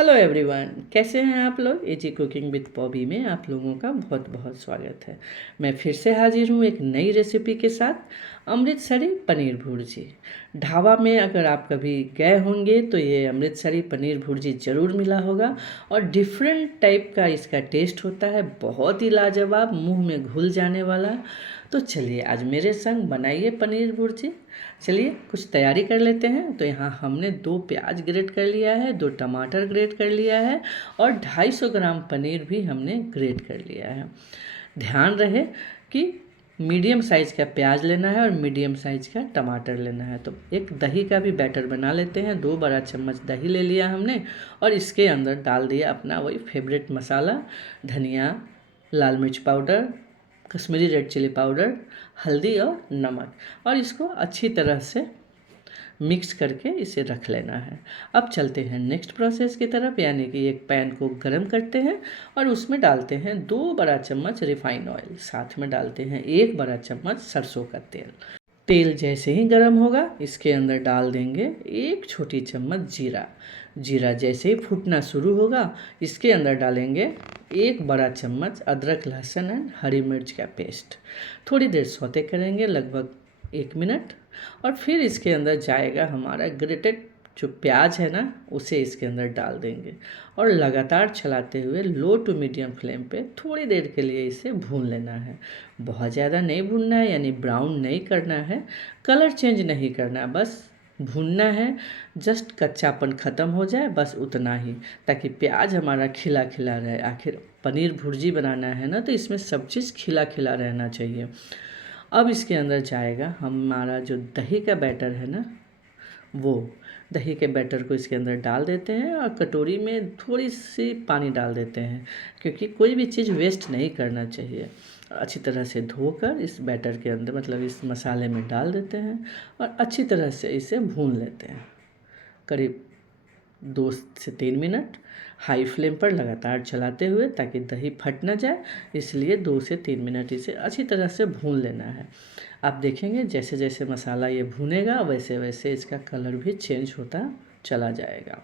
Hello everyone, कैसे हैं आप लोग। एजी कुकिंग विद पॉबी में आप लोगों का बहुत बहुत स्वागत है। मैं फिर से हाजिर हूँ एक नई रेसिपी के साथ। अमृतसरी पनीर भुर्जी। ढाबा में अगर आप कभी गए होंगे तो ये अमृतसरी पनीर भुर्जी ज़रूर मिला होगा और डिफरेंट टाइप का इसका टेस्ट होता है, बहुत ही लाजवाब, मुंह में घुल जाने वाला। तो चलिए आज मेरे संग बनाइए पनीर भुर्जी। चलिए कुछ तैयारी कर लेते हैं। तो यहाँ हमने 2 प्याज ग्रेट कर लिया है, 2 टमाटर ग्रेट कर लिया है और 250 ग्राम पनीर भी हमने ग्रेट कर लिया है। ध्यान रहे कि मीडियम साइज़ का प्याज लेना है और मीडियम साइज़ का टमाटर लेना है। तो एक दही का भी बैटर बना लेते हैं। 2 बड़ा चम्मच दही ले लिया हमने और इसके अंदर डाल दिया अपना वही फेवरेट मसाला, धनिया, लाल मिर्च powder, Kashmiri red chilli powder, हल्दी और नमक, और इसको अच्छी तरह से मिक्स करके इसे रख लेना है। अब चलते हैं नेक्स्ट प्रोसेस की तरफ, यानी कि एक पैन को गरम करते हैं और उसमें डालते हैं 2 बड़ा चम्मच रिफाइन ऑयल, साथ में डालते हैं 1 बड़ा चम्मच सरसों का तेल। तेल जैसे ही गर्म होगा इसके अंदर डाल देंगे 1 छोटी चम्मच जीरा। जीरा जैसे ही फूटना शुरू होगा इसके अंदर डालेंगे 1 बड़ा चम्मच अदरक लहसुन एंड हरी मिर्च का पेस्ट। थोड़ी देर सौते करेंगे, लगभग 1 मिनट, और फिर इसके अंदर जाएगा हमारा ग्रेटेड जो प्याज है ना, उसे इसके अंदर डाल देंगे और लगातार चलाते हुए लो टू मीडियम फ्लेम पे थोड़ी देर के लिए इसे भून लेना है। बहुत ज़्यादा नहीं भूनना है, यानी ब्राउन नहीं करना है, कलर चेंज नहीं करना, बस भूनना है। जस्ट कच्चापन ख़त्म हो जाए, बस उतना ही, ताकि प्याज हमारा खिला खिला रहे। आखिर पनीर भुर्जी बनाना है ना, तो इसमें सब चीज़ खिला खिला रहना चाहिए। अब इसके अंदर जाएगा हमारा जो दही का बैटर है ना, वो दही के बैटर को इसके अंदर डाल देते हैं और कटोरी में थोड़ी सी पानी डाल देते हैं, क्योंकि कोई भी चीज़ वेस्ट नहीं करना चाहिए। अच्छी तरह से धोकर इस बैटर के अंदर, मतलब इस मसाले में डाल देते हैं और अच्छी तरह से इसे भून लेते हैं। करीब 2 से 3 मिनट हाई फ्लेम पर लगातार चलाते हुए, ताकि दही फट ना जाए, इसलिए 2 से 3 मिनट इसे अच्छी तरह से भून लेना है। आप देखेंगे जैसे जैसे मसाला ये भुनेगा वैसे वैसे इसका कलर भी चेंज होता चला जाएगा।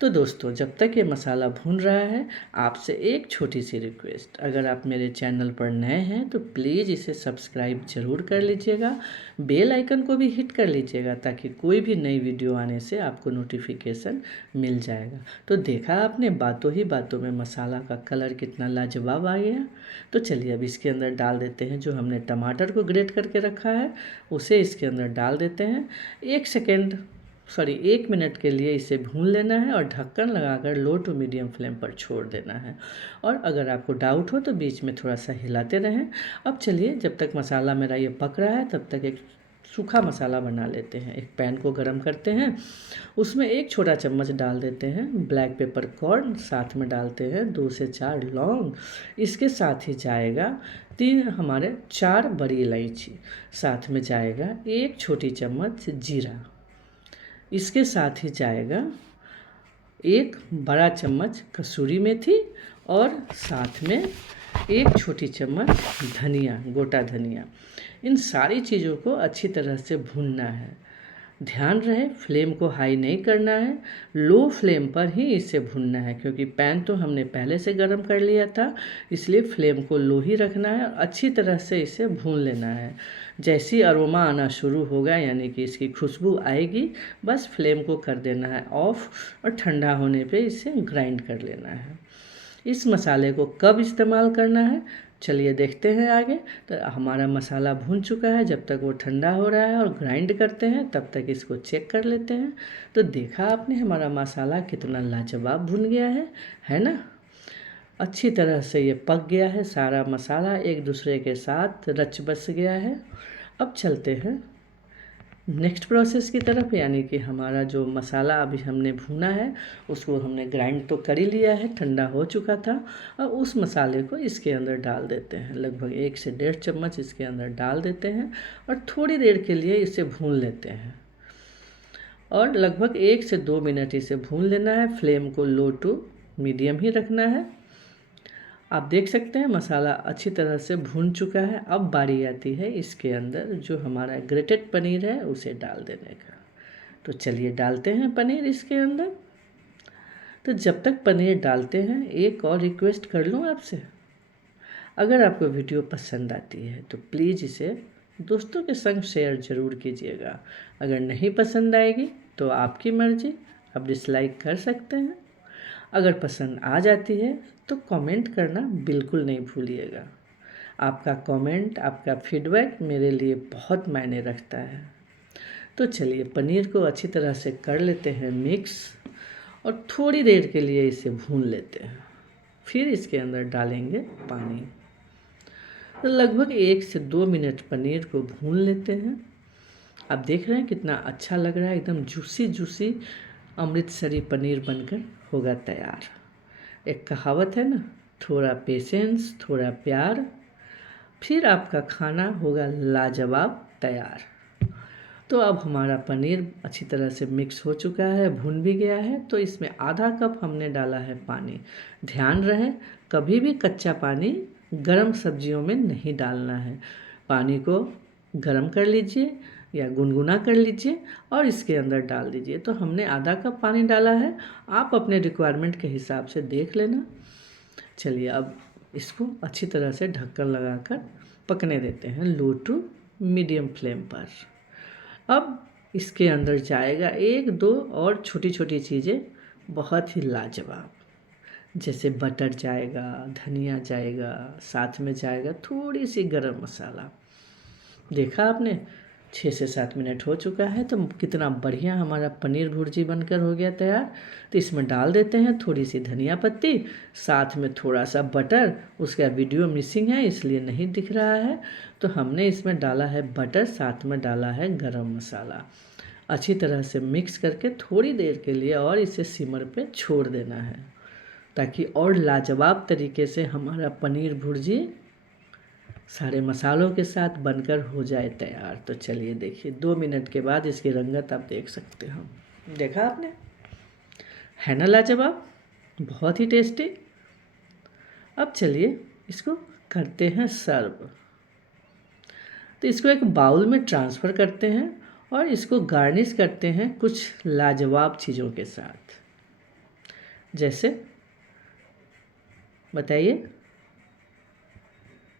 तो दोस्तों, जब तक ये मसाला भून रहा है, आपसे एक छोटी सी रिक्वेस्ट, अगर आप मेरे चैनल पर नए हैं तो प्लीज़ इसे सब्सक्राइब ज़रूर कर लीजिएगा, बेल आइकन को भी हिट कर लीजिएगा, ताकि कोई भी नई वीडियो आने से आपको नोटिफिकेशन मिल जाएगा। तो देखा आपने, बातों ही बातों में मसाला का कलर कितना लाजवाब आ गया। तो चलिए अब इसके अंदर डाल देते हैं जो हमने टमाटर को ग्रेट करके रखा है, उसे इसके अंदर डाल देते हैं। 1 मिनट के लिए इसे भून लेना है और ढक्कन लगाकर लो टू मीडियम फ्लेम पर छोड़ देना है। और अगर आपको डाउट हो तो बीच में थोड़ा सा हिलाते रहें। अब चलिए, जब तक मसाला मेरा ये पक रहा है तब तक एक सूखा मसाला बना लेते हैं। एक पैन को गरम करते हैं, उसमें 1 छोटा चम्मच डाल देते हैं ब्लैक पेपर कॉर्न, साथ में डालते हैं 2 से 4 लौंग, इसके साथ ही जाएगा 4 बड़ी इलायची, साथ में जाएगा 1 छोटी चम्मच जीरा, इसके साथ ही जाएगा 1 बड़ा चम्मच कसूरी मेथी और साथ में 1 छोटी चम्मच धनिया, गोटा धनिया। इन सारी चीज़ों को अच्छी तरह से भूनना है। ध्यान रहे फ्लेम को हाई नहीं करना है, लो फ्लेम पर ही इसे भूनना है, क्योंकि पैन तो हमने पहले से गर्म कर लिया था, इसलिए फ्लेम को लो ही रखना है और अच्छी तरह से इसे भून लेना है। जैसी अरोमा आना शुरू होगा, यानी कि इसकी खुशबू आएगी, बस फ्लेम को कर देना है ऑफ और ठंडा होने पे इसे ग्राइंड कर लेना है। इस मसाले को कब इस्तेमाल करना है, चलिए देखते हैं आगे। तो हमारा मसाला भून चुका है, जब तक वो ठंडा हो रहा है और ग्राइंड करते हैं तब तक इसको चेक कर लेते हैं। तो देखा आपने हमारा मसाला कितना लाजवाब भुन गया है ना। अच्छी तरह से ये पक गया है, सारा मसाला एक दूसरे के साथ रच बस गया है। अब चलते हैं नेक्स्ट प्रोसेस की तरफ, यानी कि हमारा जो मसाला अभी हमने भुना है उसको हमने ग्राइंड तो कर ही लिया है, ठंडा हो चुका था। और उस मसाले को इसके अंदर डाल देते हैं, लगभग 1 से 1.5 चम्मच इसके अंदर डाल देते हैं और थोड़ी देर के लिए इसे भून लेते हैं और लगभग 1 से 2 मिनट इसे भून लेना है। फ्लेम को लो टू मीडियम ही रखना है। आप देख सकते हैं मसाला अच्छी तरह से भून चुका है। अब बारी आती है इसके अंदर जो हमारा ग्रेटेड पनीर है उसे डाल देने का। तो चलिए डालते हैं पनीर इसके अंदर। तो जब तक पनीर डालते हैं एक और रिक्वेस्ट कर लूँ आपसे, अगर आपको वीडियो पसंद आती है तो प्लीज़ इसे दोस्तों के संग शेयर ज़रूर कीजिएगा। अगर नहीं पसंद आएगी तो आपकी मर्ज़ी, आप डिसलाइक कर सकते हैं। अगर पसंद आ जाती है तो कमेंट करना बिल्कुल नहीं भूलिएगा। आपका कमेंट, आपका फीडबैक मेरे लिए बहुत मायने रखता है। तो चलिए पनीर को अच्छी तरह से कर लेते हैं मिक्स और थोड़ी देर के लिए इसे भून लेते हैं। फिर इसके अंदर डालेंगे पानी। तो लगभग 1 से 2 मिनट पनीर को भून लेते हैं। आप देख रहे हैं कितना अच्छा लग रहा है, एकदम जूसी जूसी अमृतसरी पनीर बनकर होगा तैयार। एक कहावत है ना, थोड़ा पेशेंस, थोड़ा प्यार, फिर आपका खाना होगा लाजवाब तैयार। तो अब हमारा पनीर अच्छी तरह से मिक्स हो चुका है, भुन भी गया है। तो इसमें आधा कप हमने डाला है पानी। ध्यान रहे कभी भी कच्चा पानी गरम सब्जियों में नहीं डालना है। पानी को गरम कर लीजिए या गुनगुना कर लीजिए और इसके अंदर डाल दीजिए। तो हमने आधा कप पानी डाला है, आप अपने रिक्वायरमेंट के हिसाब से देख लेना। चलिए अब इसको अच्छी तरह से ढक्कन लगाकर पकने देते हैं लो टू मीडियम फ्लेम पर। अब इसके अंदर जाएगा 1-2 और छोटी छोटी चीज़ें बहुत ही लाजवाब, जैसे बटर जाएगा, धनिया जाएगा, साथ में जाएगा थोड़ी सी गरम मसाला। देखा आपने 6 से 7 मिनट हो चुका है तो कितना बढ़िया हमारा पनीर भुर्जी बनकर हो गया तैयार। तो इसमें डाल देते हैं थोड़ी सी धनिया पत्ती, साथ में थोड़ा सा बटर। उसका वीडियो मिसिंग है इसलिए नहीं दिख रहा है। तो हमने इसमें डाला है बटर, साथ में डाला है गरम मसाला। अच्छी तरह से मिक्स करके थोड़ी देर के लिए और इसे सिमर पे छोड़ देना है ताकि और लाजवाब तरीके से हमारा पनीर भुर्जी सारे मसालों के साथ बनकर हो जाए तैयार। तो चलिए देखिए 2 मिनट के बाद इसकी रंगत आप देख सकते हो। देखा आपने, है ना लाजवाब, बहुत ही टेस्टी। अब चलिए इसको करते हैं सर्व। तो इसको एक बाउल में ट्रांसफ़र करते हैं और इसको गार्निश करते हैं कुछ लाजवाब चीज़ों के साथ। जैसे बताइए,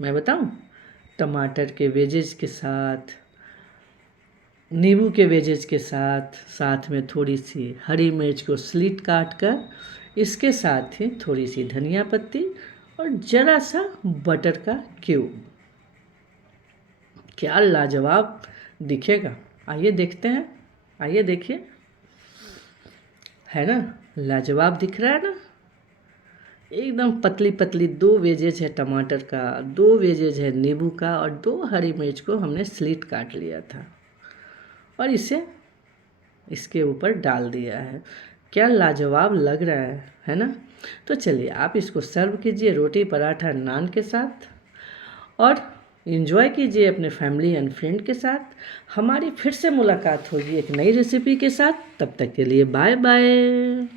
मैं बताऊं? टमाटर के वेजेज के साथ, नींबू के वेजेज के साथ, साथ में थोड़ी सी हरी मिर्च को स्लिट काट कर इसके साथ ही थोड़ी सी धनिया पत्ती और ज़रा सा बटर का क्यूब। क्या लाजवाब दिखेगा, आइए देखते हैं। आइए देखिए, है ना लाजवाब दिख रहा है ना। एकदम पतली पतली 2 वेजेज है टमाटर का, 2 वेजेज है नींबू का और 2 हरी मिर्च को हमने स्लिट काट लिया था और इसे इसके ऊपर डाल दिया है। क्या लाजवाब लग रहा है ना। तो चलिए आप इसको सर्व कीजिए रोटी, पराठा, नान के साथ और एंजॉय कीजिए अपने फैमिली एंड फ्रेंड के साथ। हमारी फिर से मुलाकात होगी एक नई रेसिपी के साथ। तब तक के लिए बाय बाय।